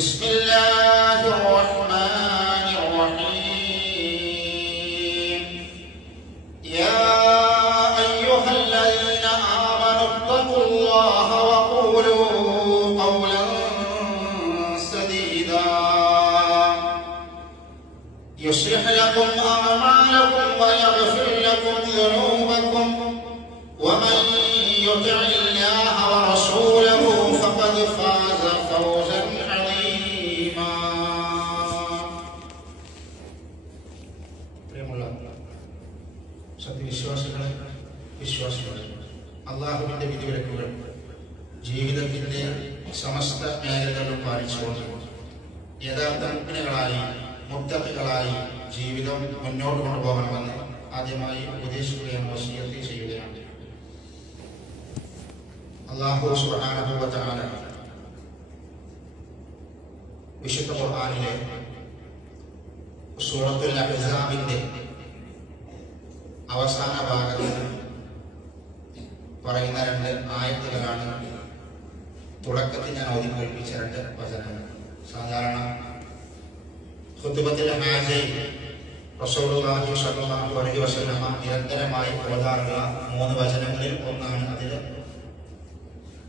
بسم الله الرحمن الرحيم يا أيها الذين آمنوا اتقوا الله وقولوا قولا سديدا يصلح لكم أعمالكم ويغفر لكم ذنوبكم ومن يطع الله ورسوله فقد فاز فوزا عظيما. വിശ്വാസികളെ അള്ളാഹുവിന്റെ വിധിവിലക്കുകൾ ജീവിതത്തിന്റെ സമസ്ത മേഖലകളിലും പാലിച്ചുകൊണ്ട് യഥാർത്ഥ മുഅ്മിനുകളായി മുത്തഖികളായി ജീവിതം മുന്നോട്ട് കൊണ്ടുപോകണമെന്ന് ആദ്യമായി ഉപദേശിക്കുകയും വസിയത്ത് ചെയ്യുകയാണ്. അല്ലാഹു സുബ്ഹാനഹു വ തആല വിശുദ്ധ ഖുർആനിലെ സൂറത്തുൽ അഹ്സാബിന്റെ അവസാന ഭാഗത്ത് പറയുന്ന രണ്ട് ആയത്തുകളാണ് തുടക്കത്തിൽ ഞാൻ ഓതി കേൾപ്പിച്ച രണ്ട് വചനങ്ങൾ. സാധാരണ ഖുതുബത്തുൽ ഹാജയിൽ റസൂലുള്ളാഹി സ്വല്ലല്ലാഹു അലൈഹി വസല്ലമ നിരന്തരമായി ഓതാറുള്ള മൂന്ന് വചനങ്ങളിൽ ഒന്നാണ് അതിൽ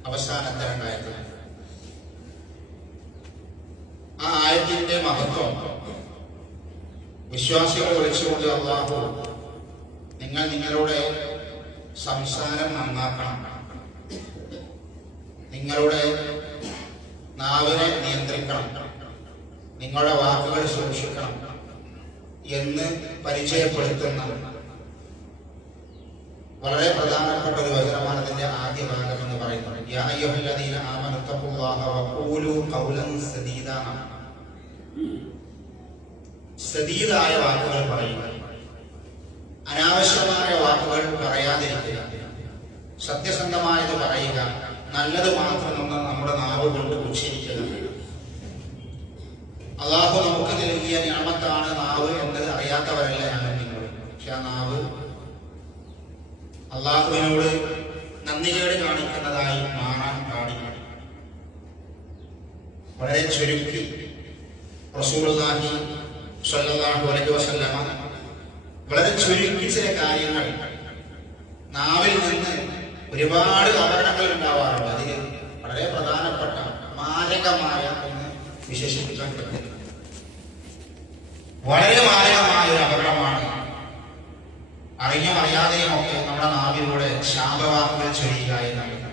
അവസാനത്തെ രണ്ടായത്ത്. ആ ആയത്തിന്റെ മഹത്വം വിശ്വാസികളെ വിളിച്ചുകൊണ്ട് അല്ലാഹു നിങ്ങൾ നിങ്ങളുടെ സംസാരം നന്നാക്കണം, നിങ്ങളുടെ നാവിനെ നിയന്ത്രിക്കണം, നിങ്ങളുടെ വാക്കുകൾ സൂക്ഷിക്കണം എന്ന് പരിചയപ്പെടുത്തുന്ന വളരെ പ്രധാനപ്പെട്ട ഒരു വചനമാണ് അതിന്റെ ആദ്യ ഭാഗം എന്ന് പറയുന്നത്. യാ അയ്യുഹല്ലദീന ആമനൂ തഖുല്ലാഹ വഖൂലൂ ഖൗലൻ സദീദാ. സദീദായ വാക്കുകൾ പറയുക, അനാവശ്യമായ വാക്കുകൾ പറയാതിരിക്കുക, സത്യസന്ധമായത് പറയുക, നല്ലത് മാത്രം നമ്മുടെ നാവ് കൊണ്ട് ഉച്ചരിക്കുക. അല്ലാഹു നമുക്ക് നൽകിയ നിഅമത്താണ് നാവ് എന്നത് അറിയാത്തവരല്ല ഞങ്ങൾ നിങ്ങൾ. പക്ഷെ ആ നാവ് അല്ലാഹുവിനോട് നന്ദികേട് കാണിക്കുന്നതായി മാറാൻ പാടില്ല. വളരെ ചുരുക്കി റസൂലുള്ളാഹി സ്വല്ലല്ലാഹു അലൈഹി വസല്ലമ വളരെ ചുരുക്കി ചില കാര്യങ്ങൾ നാവിൽ നിന്ന് ഒരുപാട് അപകടങ്ങൾ ഉണ്ടാവാറുണ്ട്. അതിൽ വളരെ പ്രധാനപ്പെട്ട മാരകമായ എന്ന് വിശേഷിപ്പിക്കാൻ പറ്റും. വളരെ മാരകമായ ഒരു അപകടമാണ് അറിഞ്ഞും അറിയാതെയും ഒക്കെ നമ്മുടെ നാവിലൂടെ ശാപവാക്കുകൾ ചൊല്ലുക എന്നുള്ളത്.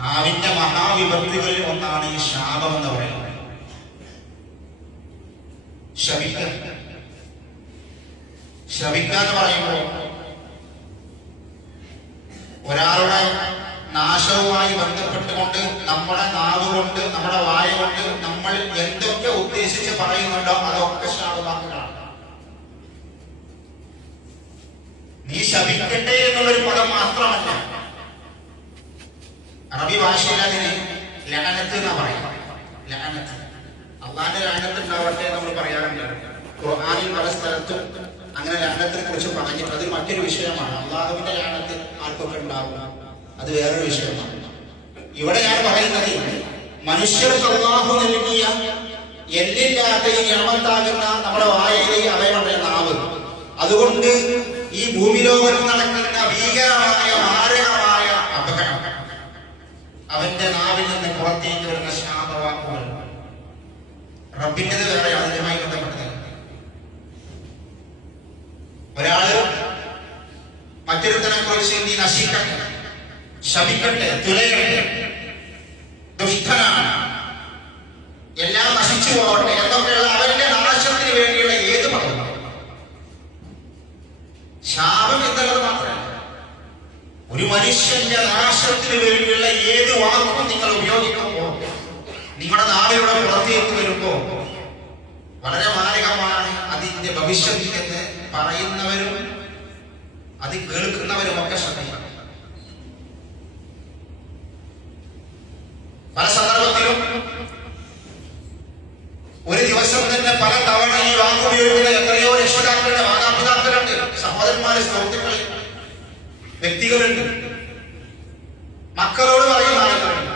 നാവിന്റെ മഹാവിപത്തുകളിൽ ഒന്നാണ് ഈ ശാപം എന്ന് പറയുന്നത്. ശപിക്കാന്ന് പറയുമ്പോൾ ഒരാളുടെ നാശവുമായി ബന്ധപ്പെട്ടുകൊണ്ട് നമ്മുടെ നാവ് കൊണ്ട് നമ്മുടെ വായ കൊണ്ട് നമ്മൾ എന്തൊക്കെ ഉദ്ദേശിച്ച് പറയുന്നുണ്ടോ അതൊക്കെ ശാപവാക്കുകളാണ്. നീ ശപിക്കട്ടെ എന്നുള്ളൊരു പദം മാത്രമല്ല, അറബി ഭാഷയിൽ അതിന് ലഅനത്ത് എന്നാ പറയുക. ലഅനത്ത്, അള്ളാന്റെ ലഅനത്ത് ഉണ്ടാവട്ടെ നമ്മൾ പറയാറുണ്ട്. ഖുർആനിൽ പല സ്ഥലത്തും അങ്ങനെ ലഅനത്തിനെ കുറിച്ച് പറഞ്ഞിട്ട് അത് മറ്റൊരു വിഷയമാണ്. അള്ളാഹുവിന്റെ ലഅനത്ത് ആർക്കൊക്കെ ഉണ്ടാവും, അത് വേറൊരു വിഷയമാണ്. ഇവിടെ ഞാൻ പറയുന്നത് മനുഷ്യർക്ക് അള്ളാഹു നൽകിയ എല്ലില്ലാത്ത ഈ നിഅമത്താകുന്ന നമ്മുടെ വായയിലെ അവയവന്റെ നാവ്, അതുകൊണ്ട് ഈ ഭൂമിലോകത്ത് നടക്കുന്ന ഭീകരമായ മാരകമായ അപകടം, അവന്റെ നാവിൽ നിന്ന് പുറത്തേക്ക് വരുന്ന ശാപവാക്കുകൾ റബ്ബിൻ്റെത് വേറെ, അതിനുമായി ബന്ധപ്പെട്ടത്. ഒരാള് മറ്റൊരുത്തനെ കുറിച്ച് നീ നശിക്കട്ടെ, ശപിക്കട്ടെ, തുലയട്ടെ, ദുഷ്ടനാണ്, എല്ലാം നശിച്ചു പോകട്ടെ എന്നൊക്കെയുള്ള അവന്റെ നാശത്തിന് വേണ്ടിയുള്ള ഏത് പദവും ശാപം എന്നുള്ളത് മാത്രമല്ല, ഒരു മനുഷ്യന്റെ നാശത്തിന് വേണ്ടിയുള്ള ഏത് വാക്കും നിങ്ങൾ ഉപയോഗിക്കുമ്പോൾ നിങ്ങളുടെ നാവിലൂടെ പുറത്തേക്ക് വരുമ്പോൾ വളരെ മാരകമാണ് അതിന്റെ ഭവിഷ്യത്ത് എന്ന് പറയുന്നവരും അത് കേൾക്കുന്നവരും ഒക്കെ ശ്രദ്ധിക്കണം. പല സന്ദർഭത്തിലും ഒരു ദിവസം തന്നെ പല തവണ ഈ വാക്ക് ഉപയോഗിക്കുന്ന എത്രയോ രക്ഷിതാക്കളുടെ മാതാപിതാക്കളുണ്ട്, സഹോദരന്മാരെ, സുഹൃത്തുക്കൾ, വ്യക്തികളുണ്ട്. മക്കളോട് പറയുന്ന ആളുകളുണ്ട്,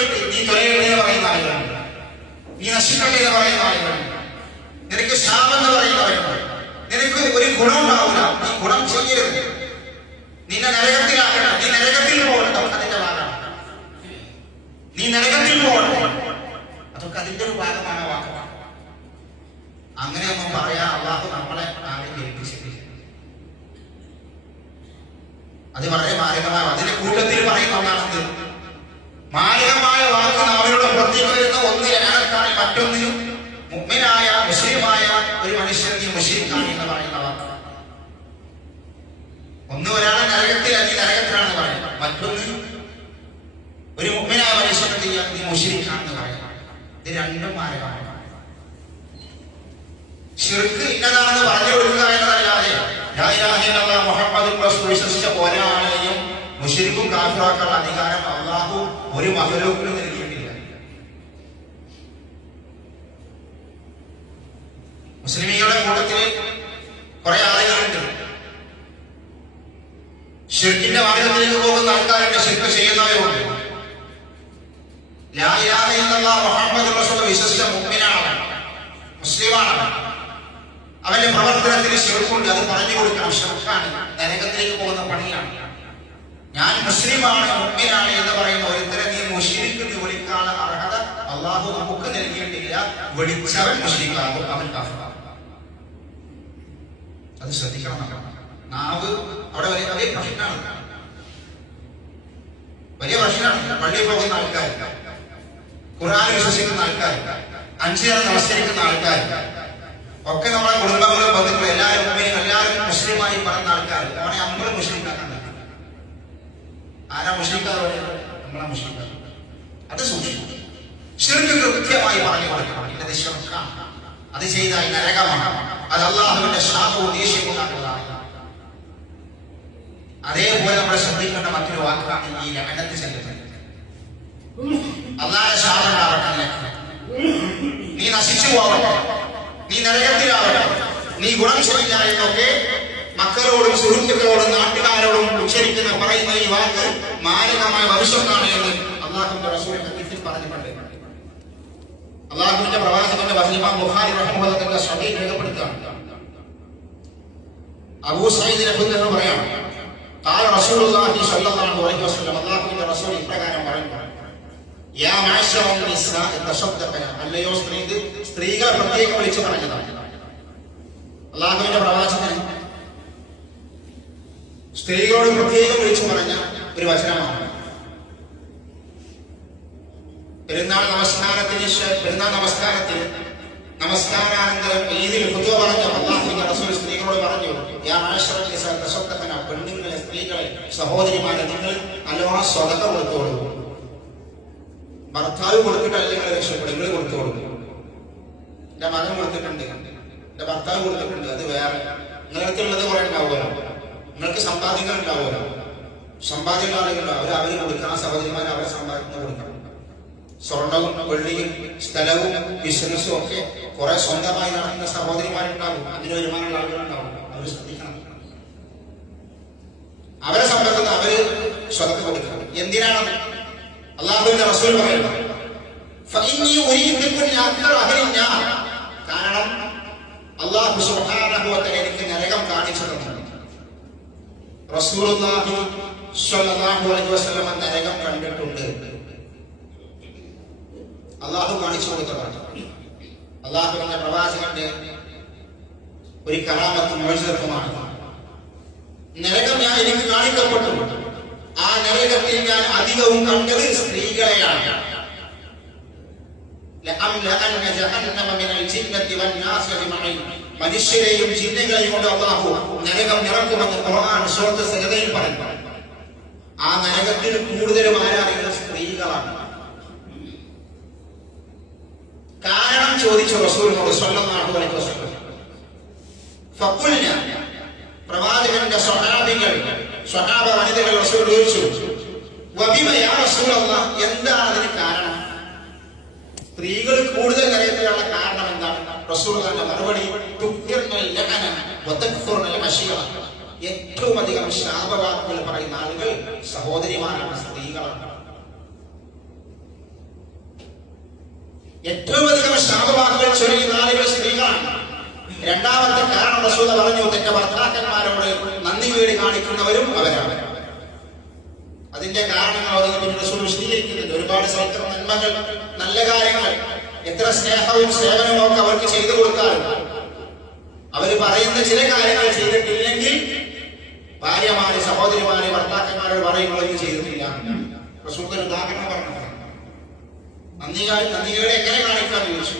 വിളിച്ചിട്ട് നീ തൊലയട്ടെ എന്ന് പറയുന്ന ആളുകളുണ്ട്, നീ നശിക്കട്ടെ എന്ന് പറയുന്ന ആളുകളുണ്ട്, നിനക്ക് ശാപെന്ന് പറയുന്നവരുണ്ട്, നിനക്ക് ഒരു ഗുണം ഉണ്ടാവില്ല, നീ ഗുണം ചെയ്യരുത്, നിന്നെ നരകത്തിലാക്കണം, നീ നരകത്തിൽ പോകണം, അതിന്റെ ഭാഗമാണ്. നീ നരകത്തിൽ പോകണം, അതൊക്കെ അതിന്റെ ഒരു ഭാഗമാണ്. വാക്കമാണ്. അങ്ങനെയൊന്നും പറയാൻ അള്ളാഹു നമ്മളെ ആരെയും ഏൽപ്പിച്ചിട്ടില്ല. അത് വളരെ മാരകമായ, അതിന്റെ കൂട്ടത്തിൽ പറയുന്ന ഒന്നാണെന്ന് മാരകമായ വാക്ക് നാവിലൂടെ പുറത്തേക്ക് വരുന്ന ഒന്ന് ലഅനത്താണ്, മറ്റൊന്നിനും മുഅ്മിനായ മുസ്ലിമായ ഒരു മനുഷ്യൻ മുശ്രിക്കാണ് എന്ന് പറയുന്ന വാക്ക്. ഒന്ന് ഒരാളെ നരകത്തിൽ അതി നരകത്തിലാണെന്ന് പറയുന്നത്, മറ്റൊന്ന് ഒരു മുഅ്മിനായ മനുഷ്യനെ നീ മുശ്രിക്കാണെന്ന് പറയുന്നത്. ഇത് രണ്ടും മാരകമാണ്. ശിർക്ക് ഇന്നതാണെന്ന് പറഞ്ഞു കൊടുക്കുക എന്നതല്ലാതെ ലാ ഇലാഹ ഇല്ലല്ലാഹ് മുഹമ്മദുർ റസൂൽ വിശ്വസിച്ച ഒരാളെയും മുശ്രിക്കും കാഫിറാക്കാനുള്ള അധികാരം അല്ലാഹു ഒരു മഖ്ലൂഖിനും നൽകിയിട്ടില്ല. മുസ്ലിമീങ്ങളുടെ കൂട്ടത്തിൽ കുറെ ആളുകളുണ്ട്, ശിർക്കിന്റെ മാർഗത്തിലേക്ക് പോകുന്ന ആൾക്കാരുണ്ട്, ശിർക്ക് ചെയ്യുന്നവരുണ്ട്. ലാ ഇലാഹ ഇല്ലല്ലാഹ് മുഹമ്മദുർ റസൂൽ വിശ്വസിച്ച മുഅ്മിനാണ്, മുസ്ലിമാണ്, അവന്റെ പ്രവർത്തനത്തിന് ശിർക്കുണ്ട്, അത് പറഞ്ഞു കൊടുക്കണം. ശിർക്കാണ്, നരകത്തിലേക്ക് പോകുന്ന പണിയാണ്. ഞാൻ മുസ്ലിമാണ്, മുഅ്മിനാണ് എന്ന് പറയുന്ന ഒരുത്തരെ നീ മുശ്രിക്ക് എന്ന് വിളിക്കാനുള്ള അർഹത അള്ളാഹു നമുക്ക് നൽകിയിട്ടില്ല. വിളിച്ചവൻ മുശ്രിക്കാകും, അവൻ കാഫിറാകും. അത് ശ്രദ്ധിക്കണം. നാവ് അവിടെ വലിയ പ്രശ്നമാണ്, വലിയ പ്രശ്നമാണ്. പള്ളിയിൽ പോകുന്ന ആൾക്കാർ, ഖുർആൻ വിശ്വസിക്കുന്ന ആൾക്കാർ, 5 നേരം നമസ്കരിക്കുന്ന ആൾക്കാർ ഒക്കെ നമ്മളെ കുടുംബങ്ങളും ബന്ധുക്കളും എല്ലാവരും എല്ലാവരും മുസ്ലിമായി പറയുന്ന ആൾക്കാർ അവനെ നമ്മളെ മുസ്ലിക്കാക്കാൻ ആരാ മുസ്ലിക്കാർ? നമ്മളെ മുസ്ലിക്കാർ. അത് സൂക്ഷിക്കും. ശിർക്ക് കൃത്യമായി പറഞ്ഞു കൊടുക്കണം. ഇത് ശിർക്കാണ്, അത് ചെയ്താൽ നരകമാണ്, അത് അല്ലാഹുവിന്റെ ശാപവും ദേഷ്യവും ഉണ്ടാക്കുന്നതാണ്. അതേപോലെ നമ്മൾ ശ്രദ്ധിക്കേണ്ട മറ്റൊരു വാക്കാണ് ഈ ലഅനത്ത് ചെല്ലുന്നത്. അല്ലാഹുവിന്റെ ശാപം ഉണ്ടാവട്ടെ, നീ നശിച്ചു പോകട്ടെ, നീ നരകത്തിലാവട്ടെ, നീ ഗുണം ചെയ്യില്ല എന്നൊക്കെ മക്കളോടും സുഹൃത്തുക്കളോടും നാട്ടുകാരോടും ഉച്ചരിക്കുന്ന പറയുന്ന ഈ വാക്ക് മാരകമായ ഭവിഷ്യത്താണ് എന്ന് അല്ലാഹുവിന്റെ റസൂൽ ഹദീസിൽ പറഞ്ഞിട്ടുണ്ട്. അല്ലാഹുവിന്റെ പ്രവാചകന്റെ വചനം ബുഖാരി റഹ്മത്തുള്ളാഹി സ്വഹീഹ് രേഖപ്പെടുത്തുകയാണ്. അബൂ സഈദ് ഖുദ്രി പറയാം, ഖാല റസൂലുള്ളാഹി സ്വല്ലല്ലാഹു അലൈഹി വസല്ലം, അല്ലാഹുവിന്റെ റസൂൽ ഇപ്രകാരം പറഞ്ഞു, യാ മഅശറൻ നിസാ തശദ്ദഖന, അല്ലയോ സ്ത്രീകളെ പ്രത്യേകം വിളിച്ചു പറഞ്ഞതാണ്. അല്ലാഹുവിന്റെ പ്രവാചകൻ സ്ത്രീകളോട് പ്രത്യേകം വിളിച്ചു പറഞ്ഞ ഒരു വചനമാണ്. പെരുന്നാൾ നമസ്കാരാനന്തരം ഈദിൽ ഖുതുബ പറഞ്ഞ അല്ലാഹുവിന്റെ റസൂൽ സ്ത്രീകളോട് പറഞ്ഞു, യാ മഅശറൻ നിസാ തശദ്ദഖന, പെണ്ണുങ്ങളെ, സ്ത്രീകളെ, സഹോദരിമാരെ, നിങ്ങൾ നല്ലോണം സ്വതക്ക കൊടുത്തോളൂ. ഭർത്താവ് കൊടുത്തിട്ടല്ല നിങ്ങൾ രക്ഷപ്പെടും, നിങ്ങൾ കൊടുത്തു കൊടുക്കും. എന്റെ മകൻ കൊടുത്തിട്ടുണ്ട്, എന്റെ ഭർത്താവ് കൊടുത്തിട്ടുണ്ട്, അത് വേറെ. നിങ്ങൾക്കുള്ളത് കുറെ ഉണ്ടാവുമല്ലോ, നിങ്ങൾക്ക് സമ്പാദ്യങ്ങൾ ഉണ്ടാവുമല്ലോ, സമ്പാദ്യങ്ങൾ ആളുകളുണ്ടാവും, അവര് കൊടുക്കണം. സഹോദരിമാർ അവരെ സമ്പാദിക്കുന്നത് കൊടുക്കണം. സ്വർണവും വെള്ളിയും സ്ഥലവും ബിസിനസ്സും ഒക്കെ കുറെ സ്വന്തമായി നടത്തുന്ന സഹോദരിമാരുണ്ടാവും, അതിന് വരുമാനമുള്ള ആളുകളുണ്ടാവും. അവർ ശ്രദ്ധിക്കണം. അവരെ സമ്പത്തുന്ന അവര് സ്വതക്ക കൊടുക്കണം. എന്തിനാണ്? അല്ലാഹുവിന്റെ റസൂൽ പറയുന്നു, കാരണം അല്ലാഹു സുബ്ഹാനഹു വ തആല എനിക്ക് നരകം കാണിച്ചു തന്നു. റസൂലുള്ളാഹി സ്വല്ലല്ലാഹു അലൈഹി വസല്ലം നരകം കണ്ടിട്ടുണ്ട്. അല്ലാഹു കാണിച്ചു കൊടുത്തതാണ്. അല്ലാഹുവിന്റെ പ്രവാചകന്റെ ഒരു കറാമത്തും മുഅ്ജിസത്തുമാണ്. നരകം എനിക്ക് കാണിക്കപ്പെട്ടു. ആ നരകത്തിൽ ഞാൻ അധികവും കണ്ടത് സ്ത്രീകളെയാണ്. മനുഷ്യരെയും ജിന്നുകളെയും കൊണ്ട് അല്ലാഹു നരകം നിറക്കുമെന്ന് ഖുർആൻ സൂറത്ത് സജദയിൽ പറഞ്ഞു. ആ നരകത്തിൽ കൂടുതലും ആരാറിയുന്ന സ്ത്രീകളാണ്. കാരണം ചോദിച്ചു റസൂലിനോട് സ്വല്ലല്ലാഹു അലൈഹി വസല്ലം. ഫഖുൽന, പ്രവാചകന്റെ സ്വഹാബ വനിതകൾ റസൂൽ ചോദിച്ചു, വബിമ യാ റസൂലല്ലാഹ്, എന്താണ് അതിന് കാരണം? സ്ത്രീകൾ കൂടുതൽ നരകത്തിലുള്ള കാരണം എന്താണ്? റസൂലുള്ളാഹിന്റെ മറുപടി, തുക്തിർനൽ ലഅന വതക്ഫുർനൽ അശീറ, ഏറ്റവും അധികം ശാപവാക്കുകൾ പറയുന്ന ആളുകൾ സഹോദരിമാരാണ്, സ്ത്രീകളാണ്. ഏറ്റവും അധികം ശാപവാക്കുകൾ ചൊല്ലുന്ന ആളുകൾ സ്ത്രീകളാണ്. രണ്ടാമത്തെ കാരണം റസൂൽ പറഞ്ഞു, തന്റെ ഭർത്താക്കന്മാരോട് നന്ദി വീട് കാണിക്കുന്നവരും അവരാണ്. അതിന്റെ കാരണങ്ങൾ റസൂൽ വിശദീകരിക്കുന്നുണ്ട്. ഒരുപാട് സൽക്കര നന്മകൾ, നല്ല കാര്യങ്ങൾ, എത്ര സ്നേഹവും സേവനവും ഒക്കെ അവർക്ക് ചെയ്തു കൊടുക്കാറുണ്ട്. അവർ പറയുന്ന ചില കാര്യങ്ങൾ ചെയ്തിട്ടില്ലെങ്കിൽ ഭാര്യമാര്, സഹോദരിമാര്, ഭർത്താക്കന്മാരോട് പറയുന്നത് ചെയ്തിട്ടില്ല. റസൂൽ ഒരു ഉദാഹരണം പറഞ്ഞു. നന്ദികേട് എങ്ങനെ കാണിക്കാൻ ചോദിച്ചു.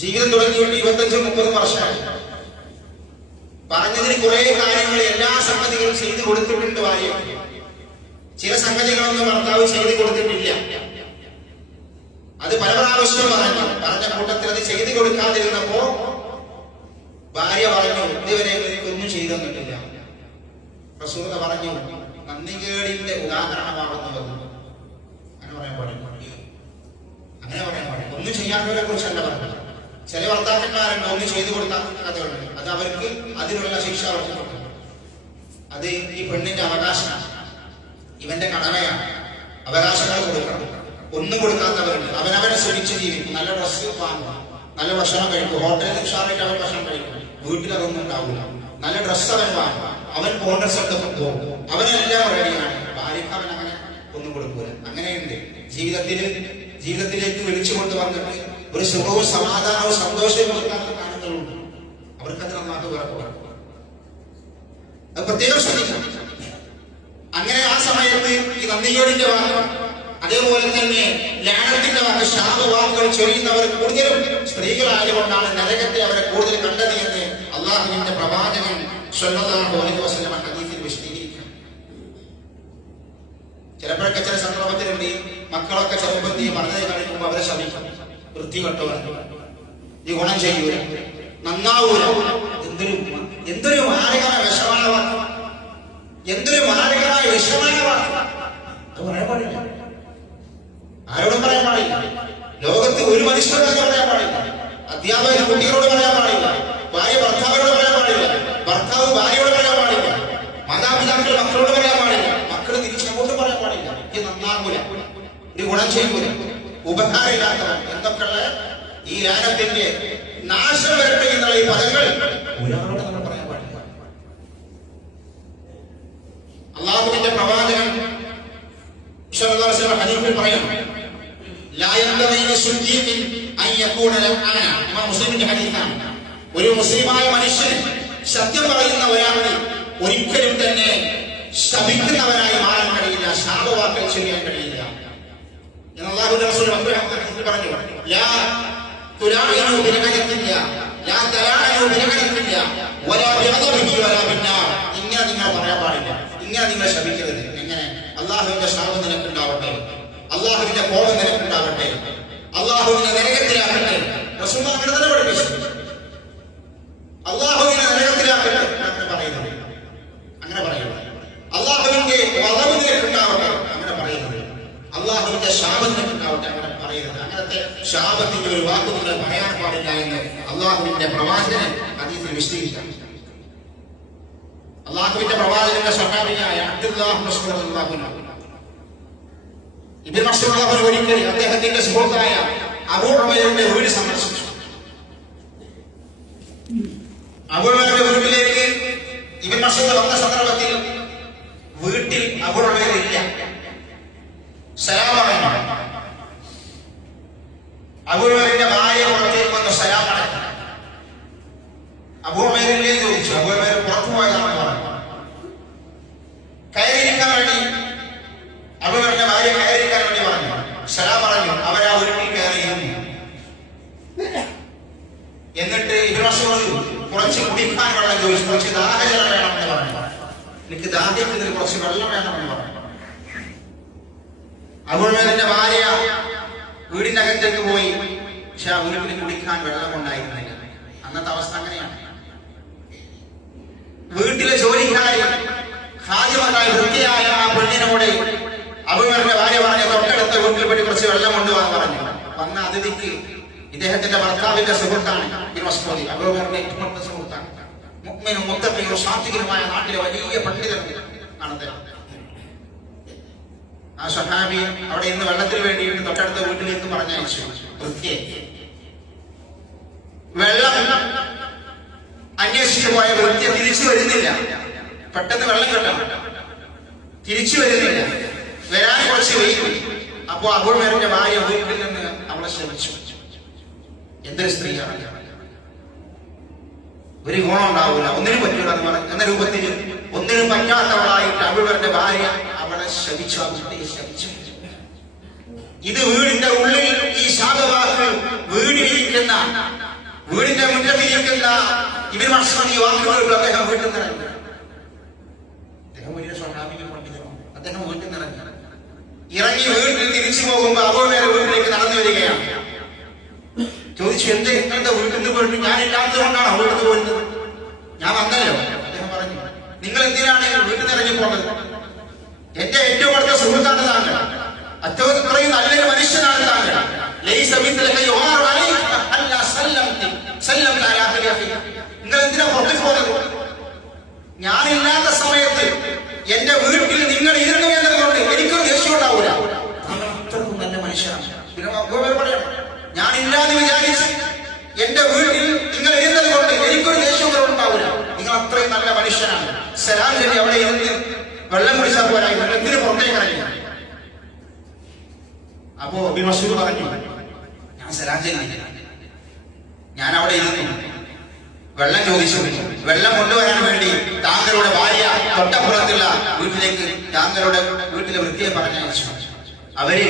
ജീവിതം തുടങ്ങിയിട്ട് 25-30 വർഷമായി. പറഞ്ഞതിന് കുറെ കാര്യങ്ങൾ, എല്ലാ സംഗതികളും ചെയ്തു കൊടുത്തിട്ടുണ്ട് ഭാര്യ. ചില സംഗതികളൊന്നും ഭർത്താവ് ചെയ്തു കൊടുത്തിട്ടില്ല. അത് പല പ്രാവശ്യം പറഞ്ഞ കൂട്ടത്തിൽ അത് ചെയ്തു കൊടുക്കാതിരുന്നപ്പോ ഭാര്യ പറഞ്ഞു, ഇതുവരെ ഒന്നും ചെയ്തു തന്നിട്ടില്ല. റസൂൽ പറഞ്ഞു, നന്ദികേടിന്റെ ഉദാഹരണമാകുന്നത്. അങ്ങനെ പറയാൻ പാടില്ല. ഒന്നും ചെയ്യാത്തവരെ കുറിച്ചല്ല പറഞ്ഞത്. ചില ഭർത്താക്കന്മാരുണ്ട് ഒന്നും ചെയ്തു കൊടുക്കാത്തവരുണ്ട്. അത് അവർക്ക് അതിനുള്ള ശിക്ഷ വർദ്ധിക്കുന്നു. അത് ഈ പെണ്ണിന്റെ അവകാശമാണ്, ഇവന്റെ കടമയാണ്. അവകാശങ്ങൾ കൊടുക്കണം. ഒന്നും കൊടുക്കാത്തവരുണ്ട്. അവനവനെ ശ്രമിച്ച് ജീവിക്കും. നല്ല ഡ്രസ്സ് വാങ്ങും, നല്ല ഭക്ഷണം കഴിക്കും. ഹോട്ടലിൽ ഉഷാറായിട്ട് അവൻ ഭക്ഷണം കഴിക്കും. വീട്ടിൽ അതൊന്നും ഉണ്ടാവില്ല. നല്ല ഡ്രസ്സ് അവൻ വാങ്ങും. അവൻ പോകേണ്ട സ്ഥലത്ത് പോകും. അവനെല്ലാം റെഡിയാണ്. ഭാര്യക്ക് അവൻ അങ്ങനെ ഒന്നും കൊടുക്കൂല. അങ്ങനെയുണ്ട്. ജീവിതത്തിലേക്ക് വിളിച്ചു കൊണ്ടുവന്നിട്ട് ഒരു സുഖവും സമാധാനവും സന്തോഷവും കൊടുക്കാത്ത കാര്യങ്ങളുണ്ട്. അവർക്കത് നന്നാക്കി ഉറപ്പ്. അത് പ്രത്യേകം ശ്രദ്ധിക്കണം. അങ്ങനെ ആ സമയത്ത് ഈ നന്ദികേടിന്റെ വാക്ക്, അതേപോലെ തന്നെ ലാനത്തിന്റെ വാക്ക്, ശാപവാക്കുകൾ ചൊല്ലുന്നവർ കൂടുതലും സ്ത്രീകളായതുകൊണ്ടാണ് നരകത്തെ അവരെ കൂടുതൽ കണ്ടത് എന്ന് അള്ളാഹുവിന്റെ പ്രവാചകൻ സ്വല്ലല്ലാഹു അലൈഹി വസല്ലം ഹദീസിൽ വിശദീകരിക്കും. ചിലപ്പോഴൊക്കെ ചില സന്ദർഭത്തിലുണ്ട് മക്കളൊക്കെ ചെറുപ്പത്തിൽ പറഞ്ഞത് കഴിക്കുമ്പോൾ അവരെ ശമിക്കും. വൃത്തികെട്ടവർ, ഈ ഗുണം ചെയ്യൂല, നന്നാവൂല. എന്തൊരു മാരകമായ വിഷമായ വാക്ക്, എന്തൊരു മാരകമായ വിഷമായ വാക്ക്. അത് പറയാൻ പാടില്ല. ആരോടും പറയാൻ പാടില്ല. ലോകത്ത് ഒരു മനുഷ്യരോട് പറയാൻ പാടില്ല. അധ്യാപകൻ കുട്ടികളോട് പറയാൻ പാടില്ല. ഭാര്യ ഭർത്താവിനോട് പറയാൻ പാടില്ല. ഭർത്താവ് ഭാര്യയോട് പറയാൻ പാടില്ല. മാതാപിതാക്കൾ മക്കളോട് പറയാൻ പാടില്ല. മക്കൾ തിരിച്ചങ്ങോട്ട് പറയാൻ പാടില്ല. ഇത് നന്നാകൂല, ഇത് ഗുണം ചെയ്യൂല, ഉപകാരമില്ലാത്തവൻ എന്തൊക്കെയുള്ള ഈ ലാനത്തിന്റെ നാശം വരട്ടെ എന്നുള്ള ഈ പദങ്ങൾ ഒരാളോട് നമ്മൾ പറയാൻ പാടില്ല. അള്ളാഹുവിന്റെ പ്രവാചകൻ ഹദീസിൽ പറയും, മുസ്ലിമിന്റെ ഹദീസാണ്. ഒരു മുസ്ലിമായ മനുഷ്യന്, സത്യം പറയുന്ന ഒരാൾക്ക് ഒരിക്കലും തന്നെ ശപിക്കുന്നവരായി മാറാൻ കഴിയില്ല, ശാപവാക്കൾ ചെയ്യാൻ കഴിയില്ല. അല്ലാഹുവിന്റെ റസൂൽ പറഞ്ഞു, ലാ തുലാഇനു ബിനഅനത്തില്ല, ലാ തലാഇനു ബിനഅനത്തില്ല, വലാ ബിഗദബിഹി വലാ ബിന്നാർ. ഇങ്ങനെ നിങ്ങൾ പറയാൻ പാടില്ല. ഇങ്ങനെ നിങ്ങൾ ശപിക്കരുത്. എങ്ങനെ? അല്ലാഹുവിന്റെ ശാപം നിനക്കുണ്ടാവട്ടെ, അല്ലാഹുവിന്റെ കോപം നിനക്കുണ്ടാവട്ടെ, അല്ലാഹുവിനെ നരകത്തിലാക്കട്ടെ. റസൂൽ അങ്ങനെ തന്നെ പഠിപ്പിച്ചു. അല്ലാഹുവിനെ നരകത്തിലാക്കട്ടെ അങ്ങനെ പറയുന്നത്. അങ്ങനെ പറയുന്നത്. അല്ലാഹുവിന്റെ വധവ് നിനക്കുണ്ടാവട്ടെ അങ്ങനെ പറയുന്നത്. അല്ലാഹുവിന്റെ ശാപം നിനക്കുണ്ടാവട്ടെ അങ്ങനെ പറയുന്നത്. അങ്ങനത്തെ ശാപത്തിന്റെ ഒരു വാക്ക് നിങ്ങൾ പറയാൻ പാടില്ല എന്ന് അല്ലാഹുവിന്റെ പ്രവാചകൻ ഹദീസിൽ വിശദീകരിക്കാം. അല്ലാഹുവിന്റെ പ്രവാചകന്റെ സ്വഹാബിയായ അബ്ദുല്ലാഹ് മസ്ഊദ് റളിയല്ലാഹു അൻഹു, ഇബ്നു മസ്ഊദ് റളിയല്ലാഹു അൻഹു ഒരിക്കൽ അദ്ദേഹത്തിന്റെ സുഹൃത്തായ അബൂ ഉബൈദയുടെ വീട് സന്ദർശിച്ചു. അബൂ ഉബൈദയുടെ വീട്ടിലേക്ക് ഇബ്നു മസ്ഊദ് വന്ന സന്ദർഭത്തിൽ വീട്ടിൽ അബൂ ഉബൈദ ഇല്ല. സലാം പറഞ്ഞു. അബൂ ഉബൈദയുടെ ഭാര്യ പുറത്തേക്ക് വന്ന് സലാം അടക്കി. അബൂ ഉബൈദയെ ചോദിച്ചു. അബൂ ഉബൈദ പുറത്തു പോയതാണെന്ന് പറഞ്ഞു. കയറിയിരിക്കാൻ വേണ്ടി അബൂ ഉബൈദയുടെ ഭാര്യ കയറിയിരിക്കാൻ വേണ്ടി പറഞ്ഞു. സലാം പറഞ്ഞു. അവരാ വീട്ടിൽ കയറിയിരുന്നു. എന്നിട്ട് ഇബ്നു മസ്ഊദ് കുറച്ച് കുടിക്കാൻ വെള്ളം ചോദിച്ചു. കുറച്ച് ദാഹജലം വേണമെന്ന് പറഞ്ഞു. എനിക്ക് ദാഹിക്കുന്നതിൽ കുറച്ച് വെള്ളം വേണമെന്ന് പറഞ്ഞു. അബൂ ഉബൈദയുടെ ഭാര്യ വീടിന്റെ അകത്തേക്ക് പോയി. പക്ഷെ ആ വീട്ടിൽ കുടിക്കാൻ വെള്ളം ഉണ്ടായിരുന്നില്ല. അന്നത്തെ അവസ്ഥ അങ്ങനെയാണ്. വീട്ടിലെ ജോലിക്കാരി ഹാജിമത്തായി വൃത്തിയായ ആ പെണ്ണിനോട് അബൂ ഉബൈദയുടെ ഭാര്യ പറഞ്ഞ തൊട്ടടുത്ത വീട്ടിൽ പോയി കുറച്ച് വെള്ളം കൊണ്ടുപോകാൻ പറഞ്ഞു. വന്ന അതിഥിക്ക് ഇദ്ദേഹത്തിന്റെ ഭർത്താവിന്റെ സുഹൃത്താണ് ഇബ്നു മസ്ഊദ്. അബൂ ഉബൈദയുടെ ഏറ്റവും അടുത്ത സുഹൃത്താണ്. മുഅ്മിനും മുത്തഖിയും സാത്വികനുമായ നാട്ടിലെ വലിയ പണ്ഡിതൻ ആണ് അദ്ദേഹം. ആ സ്വഹാബി അവിടെ ഇന്ന് വെള്ളത്തിന് വേണ്ടിയിട്ട് തൊട്ടടുത്ത വീട്ടിലേക്ക് പറഞ്ഞയച്ചു. വൃത്തിയെ വെള്ളം അന്വേഷിച്ചു പോയ വൃത്തിയെ തിരിച്ചു വരുന്നില്ല. പെട്ടെന്ന് വെള്ളം കിട്ടണം, തിരിച്ചു വരുന്നില്ല. വരാൻ കുറച്ച് വൈകി. അപ്പോ അബൂബക്കറിന്റെ ഭാര്യ വീട്ടിൽ നിന്ന് അവളെ ശ്രമിച്ചു. എന്തൊരു സ്ത്രീയാണ്, ഒരു ഗുണം ഉണ്ടാവില്ല, ഒന്നിനും പറ്റൂല എന്ന രൂപത്തിൽ ഒന്നിനും പറ്റാത്തവളായിട്ട് അബൂബക്കറിന്റെ ഭാര്യ അവളെ ശപിച്ചു. ആ കുട്ടിയെ ശപിച്ചു. ഇത് വീടിന്റെ ഉള്ളിൽ ഈ ശാപവാക്ക് വീടിലിരിക്കുന്ന, വീടിന്റെ മുറ്റത്തിരിക്കുന്ന ഇവർ വർഷം ഈ വാക്കുകൾ അദ്ദേഹം വീട്ടിൽ നിറഞ്ഞു. അദ്ദേഹം വലിയ സ്വഭാവിക പണ്ഡിതനാണ്. അദ്ദേഹം വീട്ടിൽ നിറഞ്ഞു. ഇറങ്ങി വീട്ടിൽ തിരിച്ചു പോകുമ്പോ അബൂബക്കർ വീട്ടിലേക്ക് നടന്നു വരികയാണ്. ചോദിച്ചു, എന്താ വീട്ടിൽ നിന്ന് പോയിട്ട്? ഞാനില്ലാത്തത് കൊണ്ടാണ് വീട്ടിൽ നിന്ന് പോരുന്നത്. ഞാൻ വന്നല്ലോ. അദ്ദേഹം പറഞ്ഞു, നിങ്ങൾ എന്തിനാണ് വീട്ടിൽ നിന്ന് ഇറങ്ങി പോകുന്നത്? എന്റെ ഏറ്റവും അടുത്ത സുഹൃത്താണ് താങ്കൾ, അത്രയും നല്ലൊരു മനുഷ്യനാണ് താങ്കൾ. നിങ്ങൾ എന്തിനാ പുറത്തേക്ക് പോകുന്നത്? ഞാനില്ലാത്ത സമയത്ത് എന്റെ വീട്ടിൽ നിങ്ങൾ ഇരുന്നു എന്നതുകൊണ്ട് എനിക്കൊരു ദേഷ്യം ഉണ്ടാവൂല. താങ്കൾ അത്രക്കും നല്ല മനുഷ്യനാണ്. പറയണം, ഞാനില്ലാതെ വിചാരിച്ച് എന്റെ വീട്ടിൽ നിങ്ങൾ ഇരുന്നത് കൊണ്ട് എനിക്കൊരു ദേഷ്യം ഉണ്ടാവൂല. നിങ്ങൾ അത്രയും നല്ല മനുഷ്യനാണ്. സലാം ചൊല്ലി അവിടെ ഇരുന്ന് വെള്ളം കുടിച്ചാൽ പോരായി, വെള്ളത്തിന് പുറത്തേക്ക് ഇറങ്ങി. അപ്പോ മസൂദ് പറഞ്ഞു, ഞാൻ സലാം ചൊല്ലി, ഞാൻ അവിടെ ഇരുന്നു വെള്ളം ചോദിച്ചു. വെള്ളം കൊണ്ടുവരാൻ വേണ്ടി താങ്കളുടെ ഭാര്യ തൊട്ടപ്പുറത്തുള്ള വീട്ടിലേക്ക് താങ്കളുടെ വീട്ടിലെ വൃത്തിയെ പറഞ്ഞയച്ചു. അവര്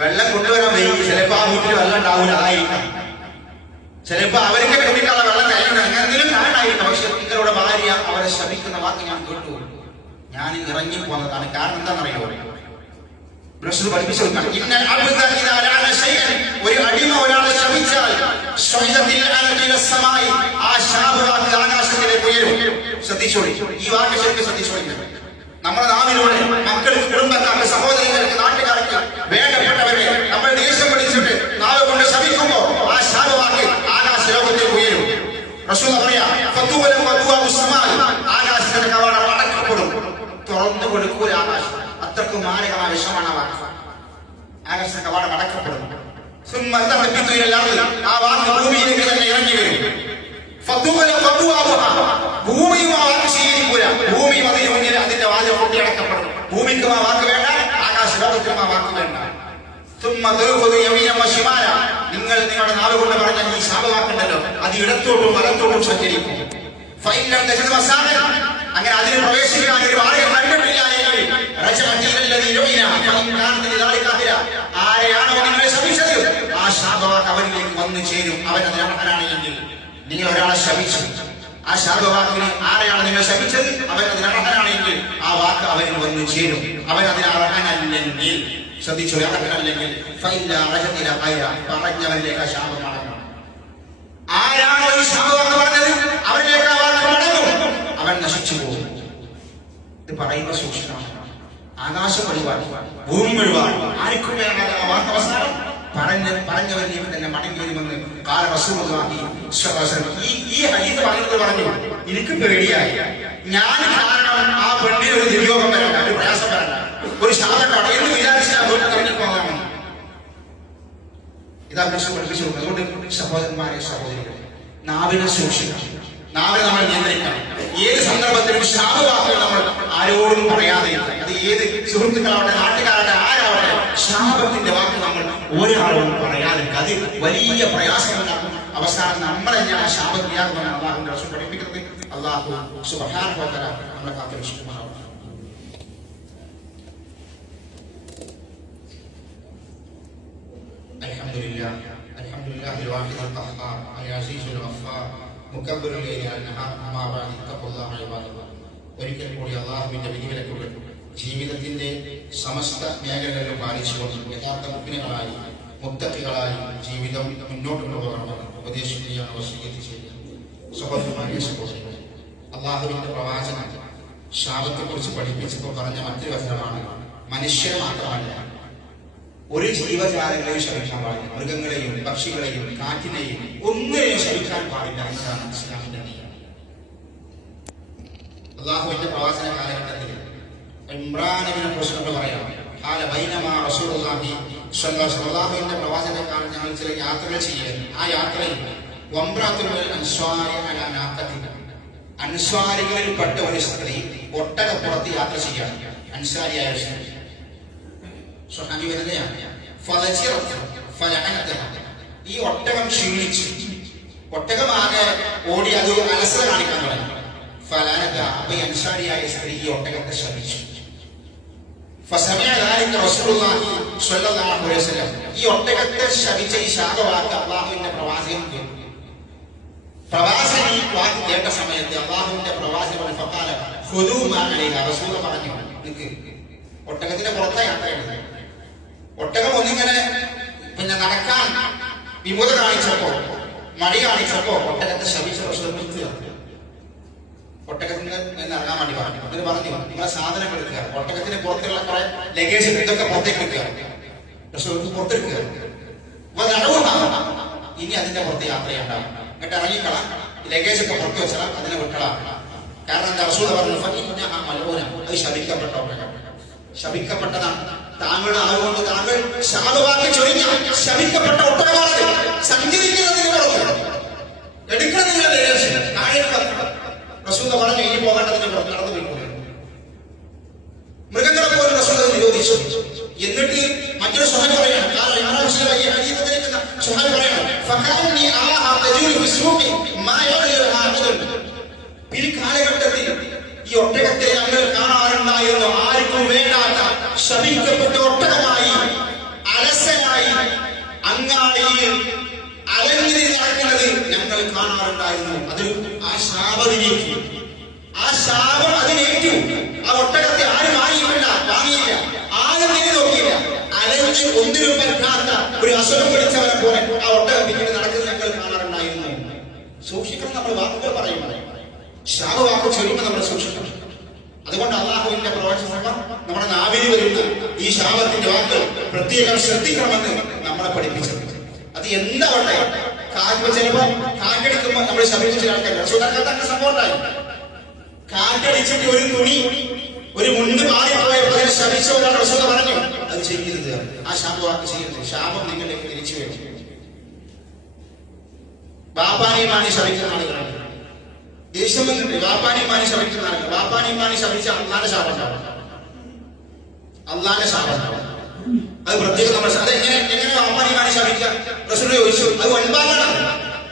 വെള്ളം കൊണ്ടുവരാൻ വൈകി. ചിലപ്പോ ആ വീട്ടിൽ വെള്ളം ഉണ്ടാവില്ല, അതായിരിക്കാം. ചിലപ്പോ അവർക്ക് കുടിക്കാനുള്ള വെള്ളം കഴിയണം, എന്തെങ്കിലും കാരണമായിരിക്കും. പക്ഷെ നിങ്ങളുടെ ഭാര്യ അവരെ ശപിക്കുന്ന വാക്ക് ഞാൻ കേട്ടു. ഞാൻ ഇറങ്ങിപ്പോന്നതാണ്. കാരണം എന്താണെന്നറിയോ? പഠിപ്പിച്ചു, ഒരു അടിമ ഒരാളെ ശപിച്ചാൽ ആ ശാപവാക്ക് ആകാശത്തിലേക്ക് ഉയരും. ശ്രദ്ധിച്ചോളി, ഈ വാക്ക് ശരിക്കും ശ്രദ്ധിച്ചോളി. നമ്മുടെ നാവിലൂടെ മക്കൾക്ക്, കുടുംബക്കാർക്ക്, സഹോദരങ്ങൾക്ക്, നാട്ടുകാർക്ക്, വേണ്ടപ്പെട്ടവരെ നമ്മൾ ദേഷ്യം പിടിച്ചിട്ട് നാവ് കൊണ്ട് ശപിക്കുമ്പോ ആ ശാപവാക്ക് ആകാശ ലോകത്തേക്ക് ഉയരും. റസൂൽ പറയാ, ആകാശത്തിന്റെ കവാടം അടക്കപ്പെടും, തുറന്നു കൊടുക്കൂല ആകാശം. അത്രക്കും മാരകമായ വിഷമാണ് ആ വാക്ക്. ആകാശത്തിന്റെ കവാടം അടക്കപ്പെടും. ആ വാക്ക് ഭൂമിയിലേക്ക് തന്നെ ഇറങ്ങി വരും. ഭൂമിയും ആ വാക്ക് സ്വീകരിക്കൂല. ഭൂമിയും അതിന് മുന്നിൽ അതിന്റെ വാതിൽ പൊട്ടിയടക്കപ്പെടും. ഭൂമിക്കും ആ വാക്ക് വേണ്ട, ആകാശ ലോകത്തിനും ആ വാക്ക് വേണ്ട. നിങ്ങൾ നിങ്ങളുടെ നാവ് കൊണ്ട് പറഞ്ഞ ഈ ശാപവാക്കുണ്ടല്ലോ, അത് ഇടത്തോട്ടും വലത്തോട്ടും സഞ്ചരിക്കും. അങ്ങനെ അതിന് പ്രവേശിക്കാൻ ഒരു മാർഗം കണ്ടിട്ടില്ല എങ്കിൽ ആരെയാണോ നിങ്ങൾ ശപിച്ചത് ആ ശാപവാക്ക് അവനിലേക്ക് വന്നു ചേരും. അവൻ അതിന് അർഹനാണെങ്കിൽ. നിങ്ങൾ ഒരാളെ ശപിച്ചു, ആ ശാപവാക്കിന് ആരെയാണ് നിങ്ങൾ ശപിച്ചത് അവൻ അതിന് അർഹനാണെങ്കിൽ ആ വാക്ക് അവന് വന്നു ചേരും. അവൻ അതിന് അർഹനല്ലെങ്കിൽ, ശ്രദ്ധിച്ചു, അർഹനല്ലെങ്കിൽ പറഞ്ഞവരിലേക്ക് ആ ശാപം മടങ്ങും. ആരാണോ ഈ ശാപവാക്ക് പറഞ്ഞത് അവരിലേക്ക് ആ വാക്ക് മടങ്ങും. അവൻ നശിച്ചു പോകും. ഇത് പറയുന്ന സൂക്ഷിക്കണം. ആകാശം ഒഴിവാക്കി, ഭൂമി ഒഴിവാക്കി, ആർക്കും വേണ്ട ആ വാക്ക് അവസാനം പറഞ്ഞവരിലേക്ക് തന്നെ മടങ്ങി വരുമെന്ന് കാല റസൂലുള്ളാഹി സ്വല്ലല്ലാഹു അലൈഹി വസല്ലം. ഈ ഹദീസ് പറഞ്ഞു, എനിക്ക് പേടിയായി. ഞാൻ കാരണം ആ പെണ്ണിന് ഒരു ദുര്യോഗം വരണ്ട, ഒരു പ്രയാസം വരണ്ട, ഒരു ശാപം എന്ന് വിചാരിച്ച് ആ വീട്ടിൽ ഇറങ്ങിപ്പോകാമെന്ന്. ഇതാ പ്രശ്നം പഠിപ്പിച്ചു. അതുകൊണ്ട് സഹോദരന്മാരെ, സഹോദരികളെ, നാവിനെ സൂക്ഷിക്കണം, നാവിനെ നമ്മൾ നിയന്ത്രിക്കണം. ഏത് സന്ദർഭത്തിലും ശാപവാക്കുകൾ നമ്മൾ ആരോടും പറയാതെ, അത് ഏത് സുഹൃത്തുക്കളാവട്ടെ, നാട്ടുകാരാവട്ടെ, ആരാവട്ടെ, ശാപത്തിന്റെ വാക്ക് നമ്മൾ ഒരാളോടും പറയാതെ, അത് വലിയ പ്രയാസമുണ്ടാക്കും. അവസാനം നമ്മളെ ഞാൻ ശാപത്തിയാകുമെന്നാണ് അള്ളാഹുവിന്റെ റസൂൽ പഠിപ്പിക്കുന്നത്. അള്ളാഹു സുബ്ഹാനഹു വ തആല നമ്മളെ കാത്തുരക്ഷിക്കുമാറാവട്ടെ. അൽഹംദുലില്ലാഹ് അൽഹംദുലില്ലാഹിൽ വാഹിദിൽ ഖഹ്ഹാർ അൽ അസീസുൽ ഗഫ്ഫാർ മുകബ്ബിറുൽ ലൈലി വൻ നഹാർ അമ്മാ ബഅദ് തഖ്വല്ലാഹ ഇബാദല്ലാഹ്. ഒരിക്കൽ കൂടി അള്ളാഹുവിന്റെ വിധിവിലക്കുകൾ ജീവിതത്തിന്റെ സമസ്ത മേഖലകളിലും പാലിച്ചുകൊണ്ട് യഥാർത്ഥ മുഅ്മിനുകളായി, മുത്തഖികളായി ജീവിതം മുന്നോട്ട് കൊണ്ടുപോകണമെന്ന് ഉപദേശിക്കുകയാണ് വസിയ്യത്ത് ചെയ്യുന്നത്. സഹോദരന്മാരെ, സഹോദരികളെ, അള്ളാഹുവിന്റെ പ്രവാചകൻ ശാപത്തെക്കുറിച്ച് പഠിപ്പിച്ചപ്പോൾ പറഞ്ഞ മറ്റൊരു വചനമാണ്, മനുഷ്യരെ മാത്രമല്ല ഒരു ജീവജാലങ്ങളെയും ശപിക്കാൻ പാടില്ല. മൃഗങ്ങളെയും പക്ഷികളെയും കാറ്റിനെയും ഒന്നിനെയും ശപിക്കാൻ പാടില്ല എന്നതാണ് ഇസ്ലാമിന്റെ നിയമം. അള്ളാഹുവിന്റെ പ്രവാചന കാലഘട്ടത്തിൽ ഇമ്രാൻ നബിയെ കുറിച്ച് പറയാം, ഖാല ബൈനമാ റസൂലുള്ളാഹി സ്വല്ലല്ലാഹു അലൈഹി വസല്ലം പ്രവാചകൻ ഞങ്ങൾ ചില യാത്രകൾ ചെയ്യാൻ. ആ യാത്രയിൽ വംറാത്തുൽ അൻസ്വാരി അലാ നാഖത്തി, അൻസ്വാരികളിൽപ്പെട്ട ഒരു സ്ത്രീ ഒട്ടകപ്പുറത്ത് യാത്ര ചെയ്യാൻ. അൻസാരിയായ സ്ത്രീ സ്വഹാബി വനിതയാണ്. ഫലജിറത്ത് ഫലഅനതഹ, ഈ ഒട്ടകം ക്ഷീണിച്ചു, ഒട്ടകമാകെ ഓടി അത് അലസത കാണിക്കാൻ തുടങ്ങി. ഫലഅനത, അപ്പൊ ഈ അൻസാരിയായ സ്ത്രീ ഈ ഒട്ടകത്തെ ശപിച്ചു. ഫസമിഅ ദാലിക റസൂലുള്ളാഹി സ്വല്ലല്ലാഹു അലൈഹി വസല്ലം, ഈ ഒട്ടകത്തെ ശപിച്ച ഈ ശാപവാക്ക് അല്ലാഹുവിന്റെ പ്രവാചകൻ കേട്ടു. പ്രവാചകൻ ഈ വാക്ക് കേട്ട സമയത്ത് അല്ലാഹുവിന്റെ പ്രവാചകൻ ഫഖാല ഖുദൂ മാ അലൈഹ, റസൂൽ പറഞ്ഞു നിക്ക്, ഒട്ടകത്തിന്റെ പുറത്തെ യാത്രയാണ്. ഒട്ടകം ഒന്നിങ്ങനെ നടക്കാൻ വിമുഖത കാണിച്ചപ്പോ, മടി കാണിച്ചപ്പോ ഒട്ടകത്തെ ശപിച്ച റസൂൽ നിർത്തുക. ഒട്ടകത്തിന് ഇറങ്ങാൻ വേണ്ടി പറഞ്ഞു. എന്നിട്ട് പറഞ്ഞു നിങ്ങളെ സാധനങ്ങൾ എടുക്കുക, ഒട്ടകത്തിന് പുറത്തുള്ള കുറെ ലഗേജ് ഇതൊക്കെ പുറത്തേക്ക് എടുക്കുക, പുറത്തെടുക്കുക. ഇനി അതിന്റെ പുറത്ത് യാത്രയുണ്ടാവും. എന്നിട്ട് ഇറങ്ങിക്കള, ലഗേജ് ഒക്കെ പുറത്ത് വെച്ചാൽ അതിനെ വിട്ടളാം. കാരണം എന്താ റസൂൽ പറഞ്ഞു, അത് ശപിക്കപ്പെട്ട ഒട്ടകം, ശപിക്കപ്പെട്ടതാണ്. താങ്കളുടെ ആളുകൊണ്ട് താങ്കൾ ശാപവാക്ക് ചൊരിഞ്ഞ ശപിക്കപ്പെട്ട ഒട്ടകമാണ്. സഞ്ചരിക്കുന്നതിന് പുറത്ത് എടുക്കുന്നതിന് ലഗേജ് താഴെ റസൂൽ പറഞ്ഞു ഇനി പോകേണ്ടതിന് പുറത്ത് നടന്നു പോയിക്കൂടെ. മൃഗങ്ങളെ പോലും റസൂൽ നിരോധിച്ചു. എന്നിട്ട് മറ്റൊരു സ്വഹാബി പറയാണ്, സ്വഹാബി പറയാണ് പിൽക്കാലഘട്ടത്തിൽ ഈ ഒട്ടകത്തെ ഞങ്ങൾ കാണാറുണ്ടായിരുന്നു ആർക്കും വേണ്ടാത്ത ശപിക്കപ്പെട്ട ഒട്ടകമായി, അലസനായി അങ്ങാടിയിൽ അലഞ്ഞിരി നടക്കുന്നത് ഞങ്ങൾ കാണാറുണ്ടായിരുന്നു. അത് ആ ശാപത്തിലേക്ക്, ആ ശാപം അതിനേറ്റു. ആ ഒട്ടകത്തെ ആരും വാങ്ങിയില്ല, ആരും നേരെ നോക്കിയില്ല. അലഞ്ഞ് ഒന്നിനും പറ്റാത്ത ഒരു അസുഖം പിടിച്ചവരെ പോലെ ആ ഒട്ടകം പിന്നീട് നടക്കുന്നത് ഞങ്ങൾ കാണാറുണ്ടായിരുന്നു. സൂക്ഷിക്കണം, നമ്മൾ വാക്കുകൾ പറയുമ്പോൾ ശാപവാക്ക് ചൊല്ലുമ്പോൾ നമ്മൾ സൂക്ഷിക്കണം. അതുകൊണ്ട് അല്ലാഹുവിന്റെ പ്രവചനം നമ്മുടെ നാവിൽ വരുന്ന ഈ ശാപത്തിന്റെ വാക്കുകൾ പ്രത്യേകം ശ്രദ്ധിക്കണമെന്ന് നമ്മളെ പഠിപ്പിച്ചത്. അത് എന്താവട്ടെ, ചിലപ്പോ കാറ്റടിക്കുമ്പോ നമ്മൾ ശപിച്ച ആൾക്കാർ സപ്പോർട്ടായി കാറ്റടിച്ചിട്ട് ഒരു തുണി, ഒരു മുണ്ട് മാറിപ്പോയപ്പോ ശപിച്ച ഒരാൾ റസൂൽ പറഞ്ഞു അത് ചെയ്യരുത്, ആ ശാപവാക്ക് ചെയ്യരുത്. ശാപം നിങ്ങളിലേക്ക് തിരിച്ചു വരും. ബാപ്പാനിമാനി ശപിക്കുന്ന ആളുകളാണ്. ദേഷ്യം വന്നിട്ട് വാപ്പാനിമാനി ശപിക്കുന്ന ആളുകൾ, വാപ്പാനിമാനി ശപിച്ച അള്ളാന്റെ ശാപം, അള്ളാന്റെ ശാപം. അത് പ്രത്യേകം നമ്മൾ എങ്ങനെ വാപ്പാനിമാനി ശപിക്കാം? റസൂൽ ചോദിച്ചു. അത് ഒൻപാതാണ്.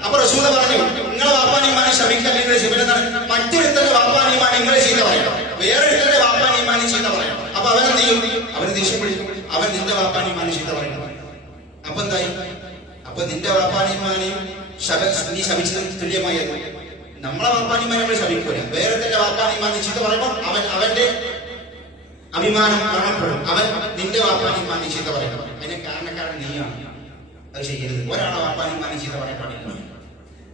അപ്പൊ റസൂൽ പറഞ്ഞു നിങ്ങളെ വാപ്പാനിമാനി ശപിക്കാൻ നിങ്ങളുടെ ശിവനെന്നാണ്. മറ്റൊരുത്തന്റെ വാപ്പാനിമാനി നിങ്ങളെ ചെയ്ത പറയണം, വേറൊരുത്തന്റെ വാപ്പാനിമാനി ചെയ്ത പറയണം. അപ്പൊ അവനെന്ത് ചെയ്യും? അവന് ദേഷ്യം പിടിക്കും, അവൻ നിന്റെ വാപ്പാനിമാനി ചെയ്ത പറയണം. അപ്പൊ എന്തായി? അപ്പൊ നിന്റെ വാപ്പാനിമാനിയും നീ ശപിച്ചത് തുല്യമായി. നമ്മളെ വാപ്പാനിമാനെ നമ്മൾ ശപിക്കൂല, വേറൊരുത്തന്റെ വാപ്പാനിമാനി ചെയ്ത പറയുമ്പോൾ അവന്റെ അഭിമാനം കാണപ്പെടും. അവൻ നിന്റെ വാപ്പാനിമാനി ചെയ്ത പറയണം. അതിന് കാരണക്കാരൻ നീയാണ്. അത് ചെയ്യരുത്. ഒരാളെ വാപ്പാനിമാനി ചെയ്ത പറയാൻ പാടില്ല.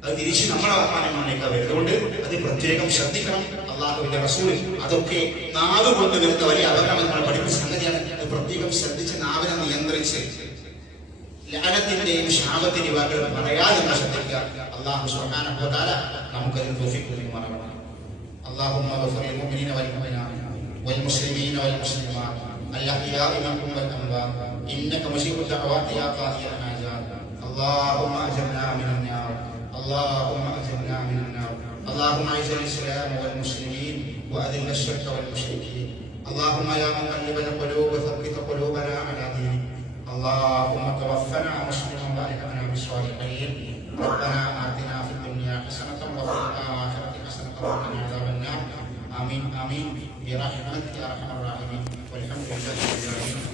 അത് തിരിച്ച് നമ്മളെ വാപ്പാനിമാനേക്കാൾ വരും. അതുകൊണ്ട് അത് പ്രത്യേകം ശ്രദ്ധിക്കണം. അല്ലാഹുവിന്റെ റസൂൽ അതൊക്കെ നാവ് കൊണ്ട് വരുന്ന വലിയ അപകടം നമ്മൾ പഠിപ്പിച്ച സംഗതിയാണ്. അത് പ്രത്യേകം ശ്രദ്ധിച്ച് നാവിനെ നിയന്ത്രിച്ച് ലഅനത്തിന്റെയും ശാപത്തിന്റെയും വാക്കുകൾ പറയാതെ നമ്മൾ ശ്രദ്ധിക്കുക. അല്ലാഹു സുബ്ഹാനഹു വ തആല നമുക്കതിന് തൗഫീഖ് നൽകുമാറാവട്ടെ. അല്ലാഹുമ്മ ഗഫിർ ലിൽ മുഅ്മിനീന വൽ മുഅ്മിനാത്ത് والمسلمين والمسلمات الأحياء منهم والأموات إنك مجيب الدعوات يا قاضي الحاجات. اللهم أجرنا من النار، اللهم أجرنا من النار. اللهم أعز الإسلام والمسلمين وأذل الشرك والمشركين. اللهم يا مقلب القلوب ثبت قلوبنا على دينك. اللهم توفنا مسلما وألحقنا بالصالحين. ربنا آتنا في الدنيا حسنة وفي الآخرة حسنة وقنا عذاب النار. آمين آمين برحمتك يا أرحم الراحمين والحمد لله رب العالمين.